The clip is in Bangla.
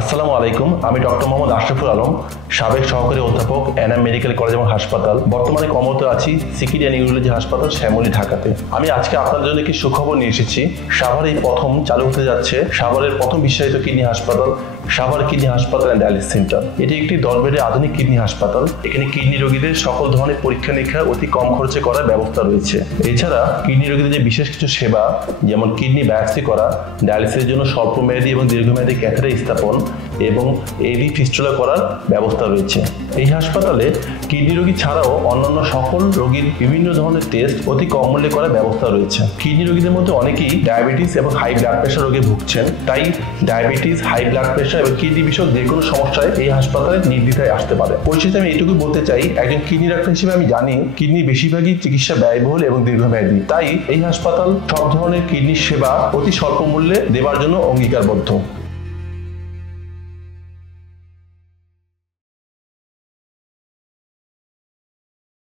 আসসালামু আলাইকুম, আমি ডক্টর মোহাম্মদ আশরাফুল আলম, সাবেক সহকারী অধ্যাপক এনাম মেডিকেল কলেজ এবং হাসপাতাল। বর্তমানে কর্মরত আছি সিকিডিয়া নিউরোলজি হাসপাতাল, শ্যামলী, ঢাকাতে। আমি আজকে আপনাদের জন্য একটি সুখবর নিয়ে এসেছি। সাভারে এই প্রথম চালু হতে যাচ্ছে সাভারের প্রথম বিশেষায়িত কিডনি হাসপাতাল, সাভার কিডনি হাসপাতাল অ্যান্ড ডায়ালিসিস সেন্টার। এটি একটি 10 বেডের আধুনিক কিডনি হাসপাতাল। এখানে কিডনি রোগীদের সকল ধরনের পরীক্ষা নিরীক্ষা অতি কম খরচে করার ব্যবস্থা রয়েছে। এছাড়া কিডনি রোগীদের যে বিশেষ কিছু সেবা, যেমন কিডনি বায়োপসি করা, ডায়ালিসিসের জন্য স্বল্পমেয়াদী এবং দীর্ঘমেয়াদী ক্যাথেটার স্থাপন এবং এভি ফিস্টুলা করার ব্যবস্থা রয়েছে। এই হাসপাতালে কিডনি রোগী ছাড়াও অন্যান্য সকল রোগীর বিভিন্ন ধরনের টেস্ট অতি কম মূল্যে করার ব্যবস্থা রয়েছে। কিডনি রোগীদের মধ্যে অনেকেই ডায়াবেটিস এবং হাই ব্লাড প্রেশার রোগে ভুগছেন, তাই ডায়াবেটিস, হাই ব্লাড প্রেশার এবং কিডনি বিষয়ক যে কোনো সমস্যায় এই হাসপাতালে নির্দ্বিধায় আসতে পারে। পরিশেষে আমি এটুকু বলতে চাই, একজন কিডনি ডাক্তার হিসেবে আমি জানি কিডনি বেশিরভাগই চিকিৎসা ব্যয়বহুল এবং দীর্ঘমেয়াদী, তাই এই হাসপাতাল সব ধরনের কিডনির সেবা অতি স্বল্প মূল্যে দেওয়ার জন্য অঙ্গীকারবদ্ধ।